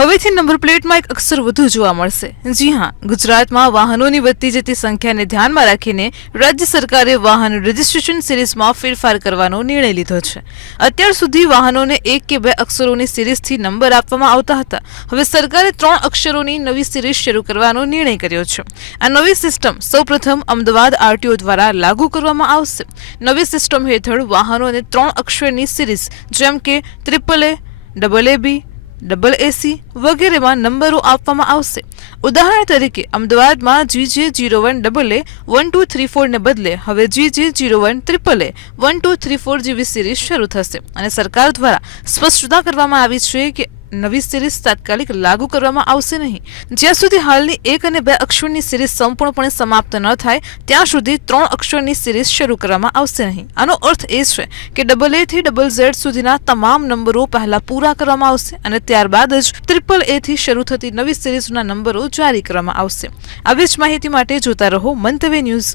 હવેથી નંબર પ્લેટમાં એક અક્ષર વધુ જોવા મળશે। જી હા, ગુજરાતમાં વાહનોની વધતી જતી સંખ્યાને ધ્યાનમાં રાખીને રાજ્ય સરકારે વાહન રજિસ્ટ્રેશન સિરીઝમાં ફેરફાર કરવાનો નિર્ણય લીધો છે। અત્યાર સુધી વાહનોને 1 કે 2 અક્ષરોની સિરીઝથી નંબર આપવામાં આવતા હતા। હવે સરકારે 3 અક્ષરોની નવી સિરીઝ શરૂ કરવાનો નિર્ણય કર્યો છે। આ નવી સિસ્ટમ સૌપ્રથમ અમદાવાદ આરટીઓ દ્વારા લાગુ કરવામાં આવશે। નવી સિસ્ટમ હેઠળ વાહનોને 3 અક્ષરની સિરીઝ જેમ કે AAA, AB, AC વગેરેમાં નંબરો આપવામાં આવશે। ઉદાહરણ તરીકે અમદાવાદમાં GJ01AA 1234 ને બદલે હવે GJ01 AAA 1234 જેવી સિરીઝ શરૂ થશે અને સરકાર દ્વારા સ્પષ્ટતા કરવામાં આવી છે કે નવી સિરીઝ તાત્કાલિક લાગુ કરવામાં આવશે નહીં। જ્યાં સુધી હાલની 1 અને 2 અક્ષરની સિરીઝ સંપૂર્ણપણે સમાપ્ત ન થાય ત્યાં સુધી 3 અક્ષરની સિરીઝ શરૂ કરવામાં આવશે નહીં। આનો અર્થ એ છે કે AA થી ZZ સુધીના તમામ નંબરો પહેલા પૂરા કરવામાં આવશે અને ત્યારબાદ જ AAA થી શરૂ થતી નવી સિરીઝના નંબરો જારી કરવામાં આવશે। આવી જ માહિતી માટે જોતા રહો મંતવ્ય ન્યૂઝ।